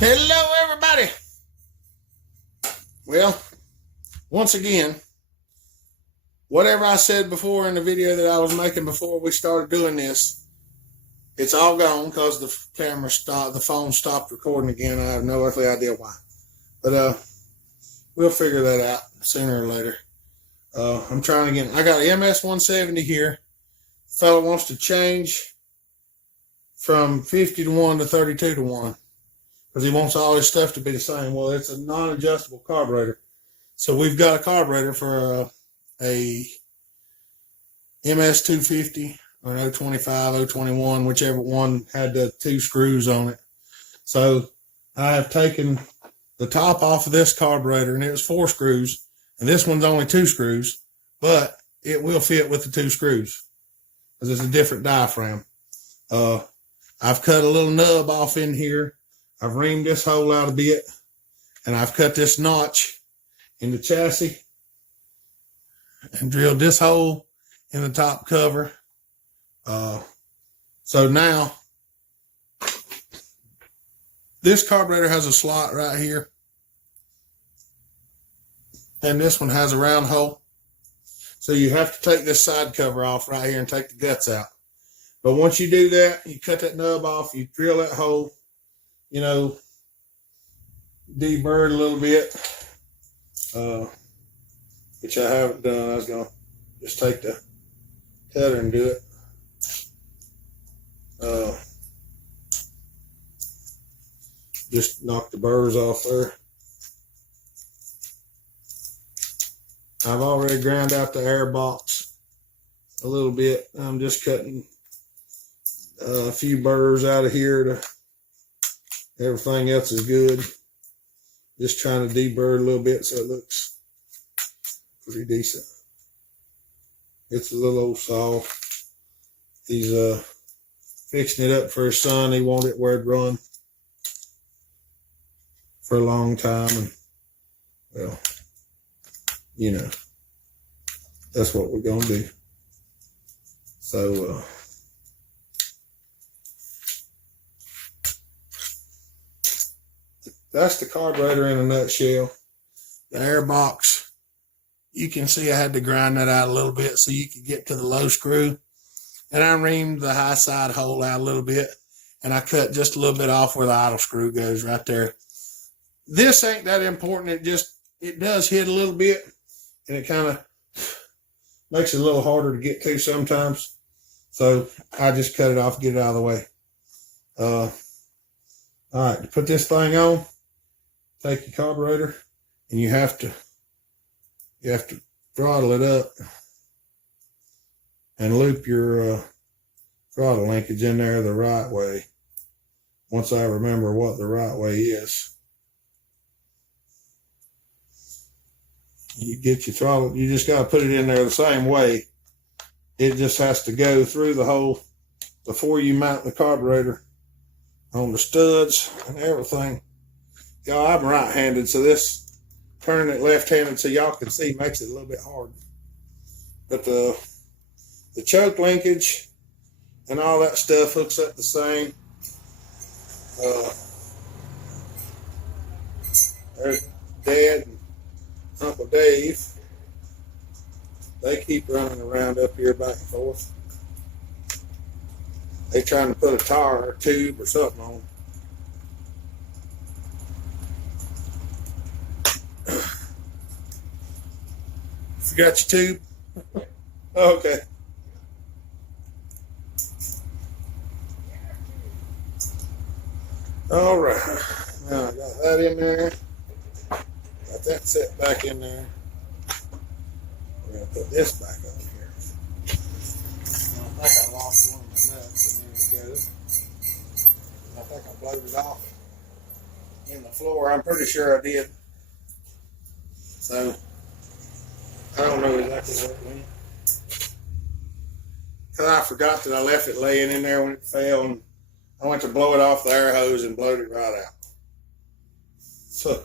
Hello, everybody. Well, once again, whatever I said before in the video that I was making before we started doing this, it's all gone because the camera stopped, the phone stopped recording again. I have no earthly idea why. But we'll figure that out sooner or later. I'm trying again. I got an ms170 here. Fellow wants to change from 50 to 1 to 32 to 1. Because he wants all his stuff to be the same. Well, it's a non-adjustable carburetor. So we've got a carburetor for a MS250 or an 025, 021, whichever one had the 2 screws on it. So I have taken the top off of this carburetor, and it was 4 screws. And this one's only 2 screws, but it will fit with the 2 screws because it's a different diaphragm. I've cut a little nub off in here. I've reamed this hole out a bit, and I've cut this notch in the chassis and drilled this hole in the top cover. So now this carburetor has a slot right here, and this one has a round hole. So you have to take this side cover off right here and take the guts out. But once you do that, you cut that nub off, you drill that hole, you know, deburr a little bit, which I haven't done. I was going to just take the cutter and do it. Just knock the burrs off there. I've already ground out the air box a little bit. I'm just cutting a few burrs out of here to everything else is good. Just trying to deburr a little bit so it looks pretty decent. It's a little old saw. He's fixing it up for his son. He wanted it where it'd run for a long time, and well, you know, that's what we're gonna do. So that's the carburetor in a nutshell. The air box, you can see I had to grind that out a little bit so you could get to the low screw. And I reamed the high side hole out a little bit, and I cut just a little bit off where the idle screw goes right there. This ain't that important. It does hit a little bit, and it kind of makes it a little harder to get to sometimes. So I just cut it off, get it out of the way. All right, to put this thing on, take your carburetor, and you have to throttle it up and loop your throttle linkage in there the right way. Once I remember what the right way is, you get your throttle. You just got to put it in there the same way. It just has to go through the hole before you mount the carburetor on the studs and everything. Y'all, I'm right-handed, so this turning it left-handed so y'all can see makes it a little bit hard. But the choke linkage and all that stuff hooks up the same. There's Dad and Uncle Dave. They keep running around up here back and forth. They trying to put a tire or tube or something on. Forgot your tube? Okay. All right. Now I got that in there. Got that set back in there. We're going to put this back on here. I think I lost one of my nuts a minute ago. I think I blowed it off in the floor. I'm pretty sure I did. So I don't know exactly where it went. Because I forgot that I left it laying in there when it fell, and I went to blow it off the air hose and blowed it right out. So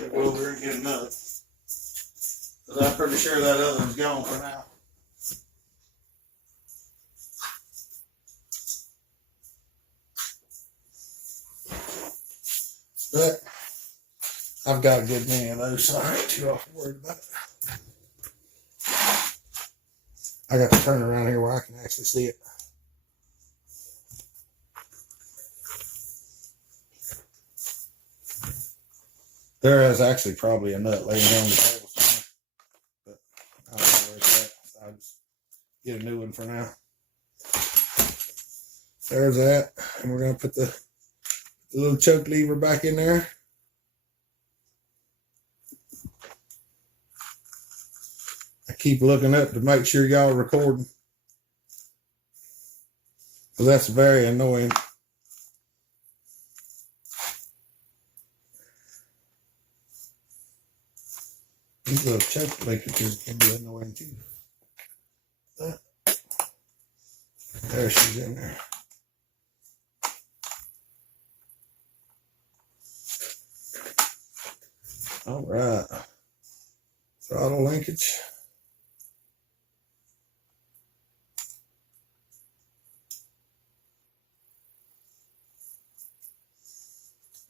we'll go over and get another. Because I'm pretty sure that other one's gone for now. But I've got a good many of those, so I ain't too often worried about it. I got to turn around here where I can actually see it. There is actually probably a nut laying here on the table somewhere, but I don't know where it's at, so I'll just get a new one for now. There's that, and we're going to put the little choke lever back in there. I keep looking up to make sure y'all are recording, because that's very annoying. These little choke linkages can be annoying too. There she's in there. All right. Throttle linkage.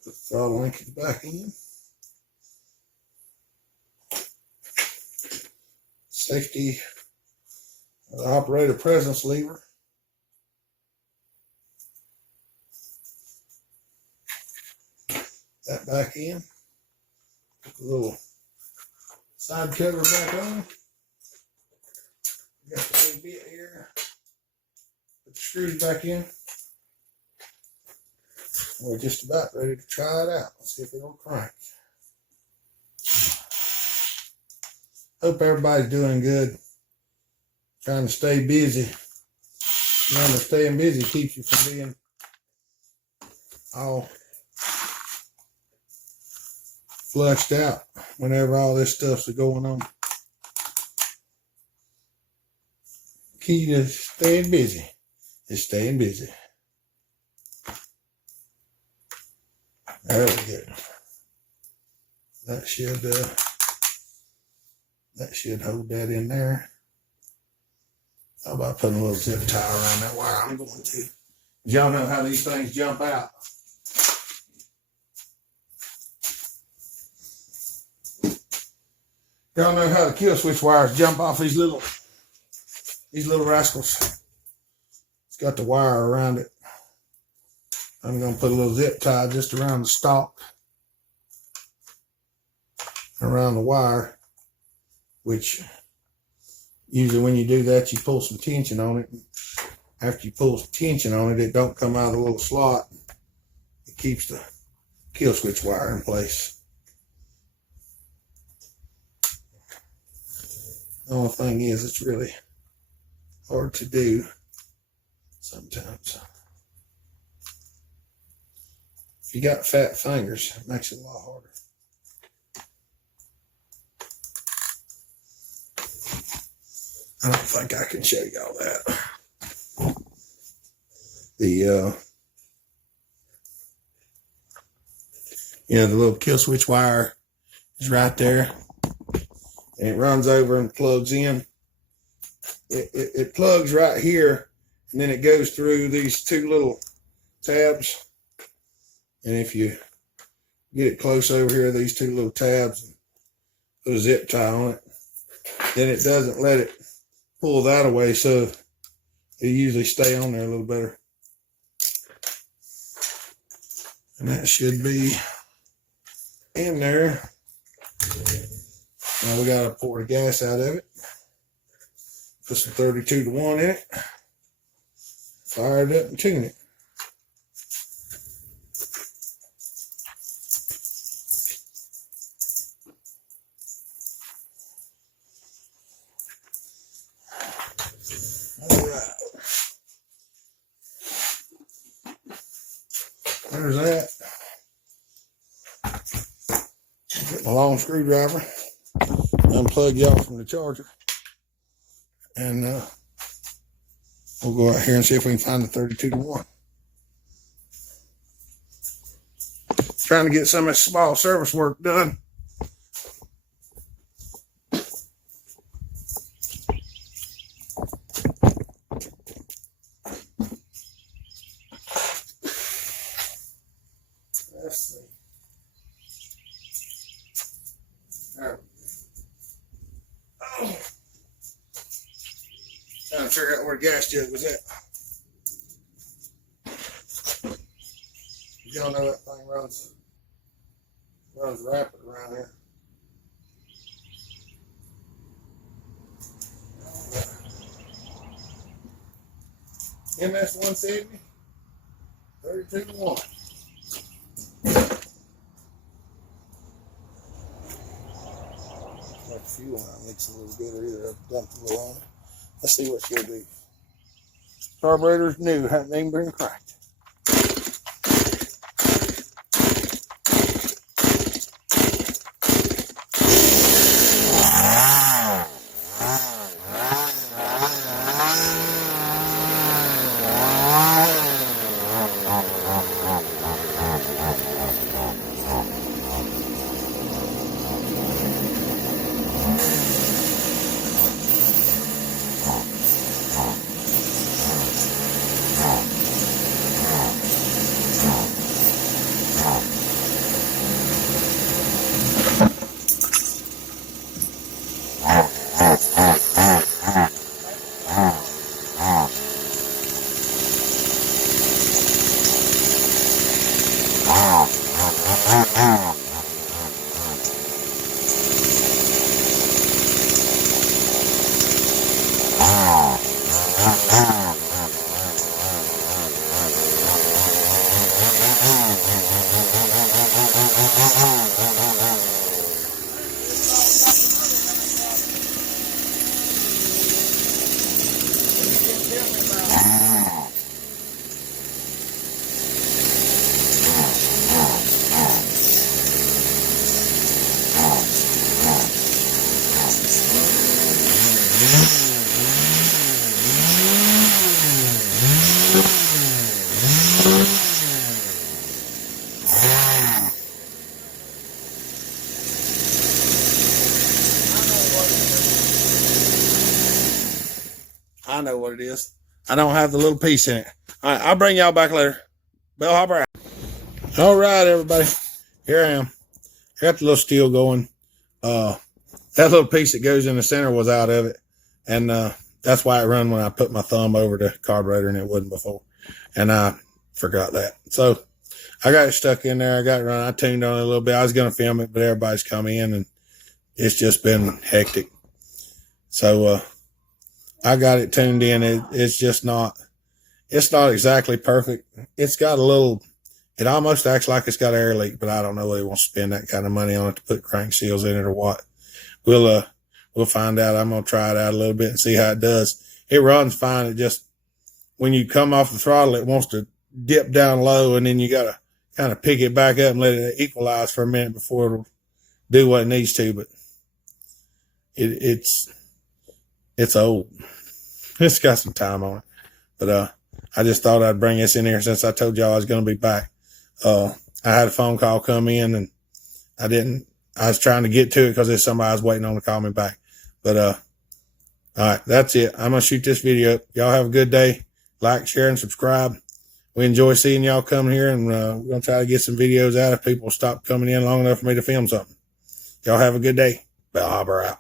Put the throttle linkage back in. Safety of the operator presence lever. That back in. Put the little side cover back on. Got the little bit here. Put the screws back in. We're just about ready to try it out. Let's see if it'll crank. Hope everybody's doing good. Trying to stay busy. Remember, staying busy keeps you from being all flushed out whenever all this stuff's going on. Key to staying busy is staying busy. There we go. That should hold that in there. How about putting a little zip tie around that wire? I'm going to. Y'all know how these things jump out. Y'all know how the kill switch wires jump off these little rascals. It's got the wire around it. I'm going to put a little zip tie just around the stalk, around the wire, which usually when you do that, you pull some tension on it. After you pull some tension on it, it don't come out of the little slot. It keeps the kill switch wire in place. The only thing is, it's really hard to do sometimes. If you got fat fingers, it makes it a lot harder. I don't think I can show y'all that. The little kill switch wire is right there, and it runs over and plugs in. It plugs right here, and then it goes through these two little tabs. And if you get it close over here, these two little tabs, and put a zip tie on it, then it doesn't let it pull that away, so it usually stay on there a little better. And that should be in there. Now we got to pour the gas out of it. Put some 32-to-1 in it. Fire it up and tune it. All right. There's that. Get my long screwdriver. Unplug y'all from the charger. And we'll go out here and see if we can find the 32-to-1. Trying to get some of this small service work done. Let's see. Trying to figure out where the gas jug was at. You don't know that thing runs rapid around here. ms170, 32 to 1. Like fuel now makes it a little better either. I've dumped a little on it. Let's see what she'll do. Carburetor's new, hasn't even been cracked. I know what it is. I don't have the little piece in it. All right, I'll bring y'all back later. Bellhopper out. All right, everybody. Here I am. Got the little Stihl going. That little piece that goes in the center was out of it. And that's why it run when I put my thumb over the carburetor and it wasn't before. And I forgot that. So I got it stuck in there. I got it running. I tuned on it a little bit. I was going to film it, but everybody's come in and it's just been hectic. So I got it tuned in. It's just not, it's not exactly perfect. It's got a little, it almost acts like it's got an air leak, but I don't know whether he wants to spend that kind of money on it to put crank seals in it or what. We'll find out. I'm going to try it out a little bit and see how it does. It runs fine. It just, when you come off the throttle, it wants to dip down low, and then you got to kind of pick it back up and let it equalize for a minute before it'll do what it needs to. But it's old. It's got some time on it. But I just thought I'd bring this in here since I told y'all I was going to be back. I had a phone call come in, and I was trying to get to it because there's somebody I was waiting on to call me back. But all right, that's it. I'm going to shoot this video up. Y'all have a good day. Like, share, and subscribe. We enjoy seeing y'all coming here, and we're going to try to get some videos out if people stop coming in long enough for me to film something. Y'all have a good day. Bellhopper out.